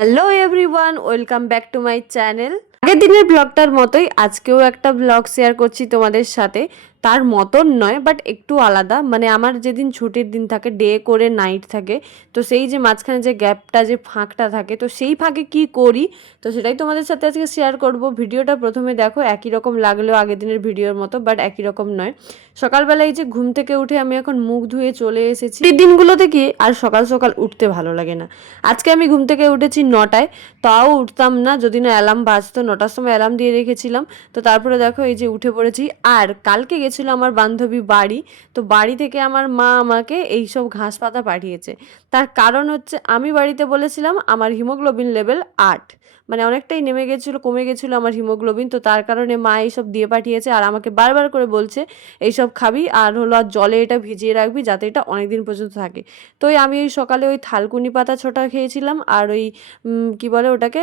Hello everyone, welcome back to my channel. আগের দিনের ব্লগটার মতোই আজকেও একটা ব্লগ শেয়ার করছি তোমাদের সাথে। তার মতন নয়, বাট একটু আলাদা। মানে আমার যেদিন ছুটির দিন থাকে, ডে করে নাইট থাকে, তো সেই যে মাঝখানে যে গ্যাপটা, যে ফাঁকটা থাকে, তো সেই ফাঁকে কি করি, তো সেটাই তোমাদের সাথে আজকে শেয়ার করব। ভিডিওটা প্রথমে দেখো, একই রকম লাগলেও আগের দিনের ভিডিওর মতো, বাট একই রকম নয়। সকালবেলায় যে ঘুম থেকে উঠে আমি এখন মুখ ধুয়ে চলে এসেছি। এই দিনগুলোতে কি আর সকাল সকাল উঠতে ভালো লাগে না। আজকে আমি ঘুম থেকে উঠেছি 9টায়, তাও উঠতাম না যদি না অ্যালার্ম বাজতো। 9টার সময় অ্যালার্ম দিয়ে রেখেছিলাম। তো তারপরে দেখো এই যে উঠে পড়েছি। আর কালকে গেছিলো আমার বান্ধবী বাড়ি, তো বাড়ি থেকে আমার মা আমাকে এইসব ঘাস পাতা পাঠিয়েছে। তার কারণ হচ্ছে আমি বাড়িতে বলেছিলাম আমার হিমোগ্লোবিন লেভেল 8, মানে অনেকটাই নেমে গেছিলো, কমে গেছিলো আমার হিমোগ্লোবিন। তো তার কারণে মা এইসব দিয়ে পাঠিয়েছে, আর আমাকে বারবার করে বলছে এইসব খাবি, আর হলো আর জলে এটা ভিজিয়ে রাখবি যাতে এটা অনেকদিন পর্যন্ত থাকে। তো আমি ওই সকালে ওই থালকুনি পাতা ছোটা খেয়েছিলাম, আর ওই কি বলে ওটাকে,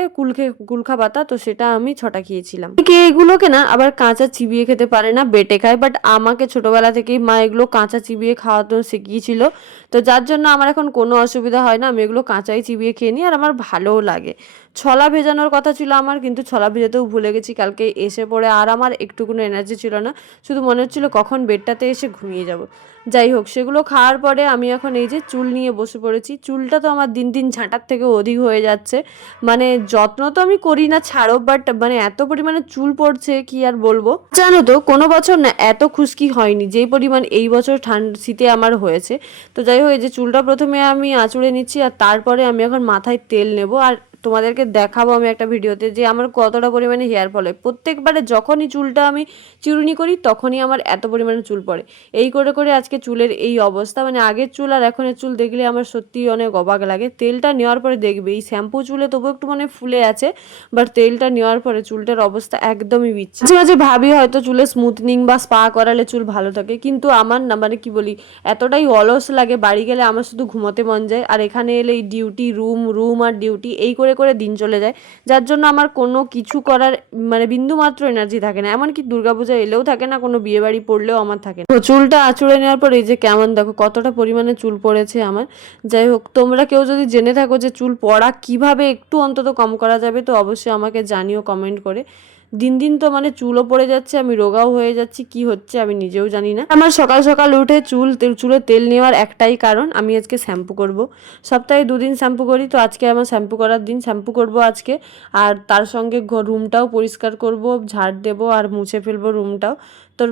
কুলখা পাতা, তো সেটা আমি ছটা খেয়েছিলাম। এগুলোকে না আবার কাঁচা চিবিয়ে খেতে পারে না, বেটে খায়, বাট আমাকে ছোটবেলা থেকেই মা এগুলো কাঁচা চিবিয়ে খাওয়াতে শিখিয়েছিল। তো যার জন্য আমার এখন কোনো অসুবিধা হয় না, আমি এগুলো কাঁচাই চিবিয়ে খেয়ে নিই, আর আমার ভালোও লাগে। ছোলা ভেজানোর কথা ছিল আমার, কিন্তু ছোলা ভেজাতেও ভুলে গেছি কালকে এসে পড়ে, আর আমার একটুকুনো এনার্জি ছিল না, শুধু মনে হচ্ছিল কখন বেডটাতে এসে ঘুমিয়ে যাব। যাই হোক, সেগুলো খাওয়ার পরে আমি এখন এই যে চুল নিয়ে বসে পড়েছি। চুলটা তো আমার দিন দিন ঝাঁটার থেকে অধিক হয়ে যাচ্ছে। মানে যত্ন তো আমি করি না ছাড়ো, বাট মানে এত পরিমাণে চুল পড়ছে কি আর বলবো। জানো তো কোনো বছর না এত খুশকি হয়নি যেই পরিমাণ এই বছর শীতে আমার হয়েছে। তো যাই হোক, এই যে চুলটা প্রথমে আমি আঁচড়ে নিচ্ছি, আর তারপরে আমি এখন মাথায় তেল নেব, আর তোমাদেরকে দেখাবো আমি একটা ভিডিওতে যে আমার কতটা পরিমাণে হেয়ার ফল হয়। প্রত্যেকবারে যখনই চুলটা আমি চিরুনি করি তখনই আমার এত পরিমাণে চুল পড়ে। এই করে করে আজকে চুলের এই অবস্থা। মানে আগের চুল আর এখনের চুল দেখলে আমার সত্যিই অনেক অবাক লাগে। তেলটা নেওয়ার পরে দেখবে এই শ্যাম্পু চুলে তবু একটু মানে ফুলে আছে, বাট তেলটা নেওয়ার পরে চুলটার অবস্থা একদমই বিচ্ছিরি। মাঝে মাঝে ভাবি হয়তো চুলে স্মুথনিং বা স্পা করালে চুল ভালো থাকে, কিন্তু আমার না, মানে কি বলি, এতটাই অলস লাগে। বাড়ি গেলে আমার শুধু ঘুমোতে মন যায়, আর এখানে এলে এই ডিউটি, রুম রুম আর ডিউটি, এই করে করে দিন চলে যায়। যার জন্য আমার কোনো কিছু করার মানে বিন্দুমাত্র এনার্জি থাকে না। এমনকি দুর্গাপূজা এলেও থাকে না, কোনো বিয়ে বাড়ি পড়লেও আমার থাকে না। তো চুলটা আঁচড়ে নেওয়ার পর এই যে কেমন দেখো কতটা পরিমাণে চুল পড়েছে আমার। যাই হোক, তোমরা কেউ যদি জেনে থাকো যে চুল পড়া কিভাবে একটু অন্তত কম করা যাবে, তো অবশ্যই আমাকে জানিও কমেন্ট করে। দিন দিন তো মানে চুলও পড়ে যাচ্ছে, আমি রোগাও হয়ে যাচ্ছি, কি হচ্ছে আমি নিজেও জানি না। আমার সকাল সকাল উঠে চুলে তেল নেওয়ার একটাই কারণ, আমি আজকে শ্যাম্পু করব। সপ্তাহে 2 দিন শ্যাম্পু করি, তো আজকে আমার শ্যাম্পু করার দিন, শ্যাম্পু করব আজকে। আর তার সঙ্গে রুমটাও পরিষ্কার করব, ঝাড় দেবো আর মুছে ফেলবো রুমটাও। তো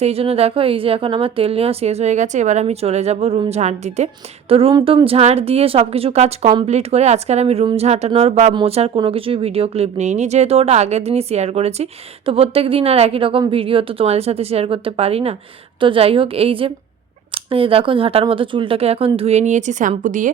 সেই জন্য দেখো এই যে এখন আমার তেল নেওয়া শেষ হয়ে গেছে, এবার আমি চলে যাব রুম ঝাড় দিতে। তো রুম টুম ঝাড় দিয়ে সব কিছু কাজ কমপ্লিট করে আজকে আর আমি রুম ঝাঁটানোর বা মোছার কোনো কিছুই ভিডিও ক্লিপ নেইনি, যেহেতু ওটা আগের দিনই শেয়ার করেছি। তো প্রত্যেক দিন আর একই রকম ভিডিও তো তোমাদের সাথে শেয়ার করতে পারি না। তো যাই হোক, এই যে দেখো ঝাঁটার মতো চুলটাকে এখন ধুয়ে নিয়েছি শ্যাম্পু দিয়ে।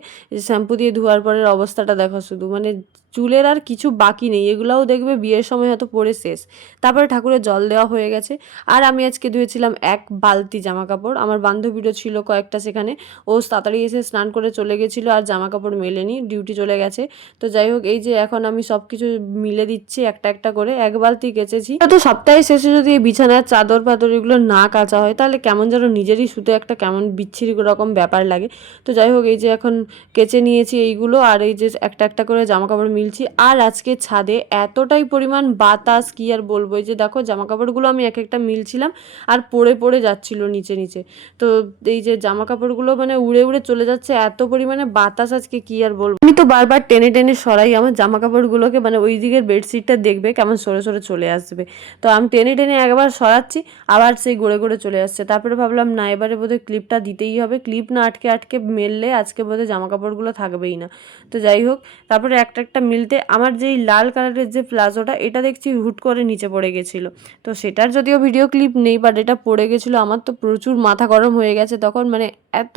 শ্যাম্পু দিয়ে ধোয়ার পরের অবস্থাটা দেখো, শুধু মানে চুলের আর কিছু বাকি নেই। এগুলাও দেখবে বিয়ের সময় হয়তো পরে শেষ। তারপরে ঠাকুরের জল দেওয়া হয়ে গেছে। আর আমি আজকে ধুয়েছিলাম 1 বালতি জামা কাপড়। আমার বান্ধবীরও ছিল কয়েকটা সেখানে, ও তাড়াতাড়ি এসে স্নান করে চলে গেছিলো, আর জামা কাপড় মেলেনি, ডিউটি চলে গেছে। তো যাই হোক, এই যে এখন আমি সব কিছু মিলে দিচ্ছি একটা একটা করে। 1 বালতি কেচেছি। তো সপ্তাহের শেষে যদি এই বিছানার চাদর ফাদর এগুলো না কাচা হয়, তাহলে কেমন যেন নিজেরই শুতে একটা কেমন বিচ্ছিরি রকম ব্যাপার লাগে। তো যাই হোক, এই যে এখন কেচে নিয়েছি এইগুলো, আর এই যে একটা একটা করে জামা কাপড় মিলছি। আর আজকে ছাদে এতটাই পরিমাণ বাতাস, কি আর বলবো। এই যে দেখো জামা কাপড়গুলো আমি এক একটা মিলছিলাম, আর পড়ে পড়ে যাচ্ছিল নিচে নিচে। তো এই যে জামা কাপড়গুলো মানে উড়ে উড়ে চলে যাচ্ছে, এত পরিমাণে বাতাস আজকে, কি আর বলবো। আমি তো বারবার টেনে টেনে সরাই আমার জামা কাপড়গুলোকে, মানে ওই দিকের বেডশিটটা দেখবে কেমন সরে সরে চলে আসবে। তো আমি টেনে টেনে একবার সরাচ্ছি, আবার সেই গড়ে গড়ে চলে আসছে। তারপরে ভাবলাম না, এবারে বোধহয় ক্লিপটা দিতেই হবে। ক্লিপ না আটকে আটকে মেললে আজকে বোধহয় জামা কাপড়গুলো থাকবেই না। তো যাই হোক, তারপরে একটা একটা মিলতে আমার যেই লাল কালারের যে প্লাজোটা, এটা দেখছি হুট করে নিচে পড়ে গেছিলো। তো সেটার যদিও ভিডিও ক্লিপ নেই, বাট এটা পড়ে গেছিলো। আমার তো প্রচুর মাথা গরম হয়ে গেছে তখন, মানে এত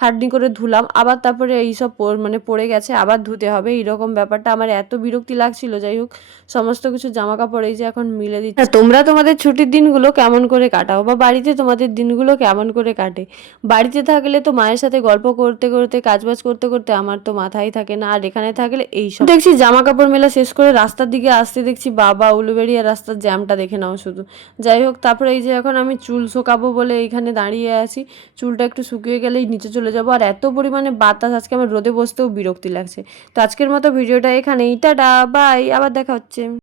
খাটনি করে ধুলাম, আবার তারপরে এইসব মানে পড়ে গেছে, আবার ধুতে হবে, এইরকম ব্যাপারটা আমার এত বিরক্তি লাগছিল। যাই হোক, সমস্ত কিছু জামা কাপড় এই যে এখন মিলে দিচ্ছি। তোমরা তোমাদের ছুটির দিনগুলো কেমন করে কাটাও, বা বাড়িতে তোমাদের দিনগুলো কেমন করে কাটে, বাড়িতে থাকলে তো মায়ের সাথে গল্প করতে করতে কাজবাজ করতে করতে আমার তো মাথায় থাকে না, আর এখানে থাকলে এইসব দেখছি। জামা কাপড় মেলা শেষ করে রাস্তার দিকে আসতে দেখছি বাবা, উলুবেড়িয়া রাস্তার জ্যামটা দেখে নাও শুধু। যাই হোক, তারপরে এই যে এখন আমি চুল শোকাবো বলে এইখানে দাঁড়িয়ে আছি। চুলটা একটু শুকিয়ে গেলেই নিচে চলে যাবো। আর এত পরিমাণে বাতাস, আজকে আমার রোদে বসতেও বিরক্তি লাগছে। তো আজকের মতো ভিডিওটা এখানেই, টাটা বাই, আবার দেখা হচ্ছে।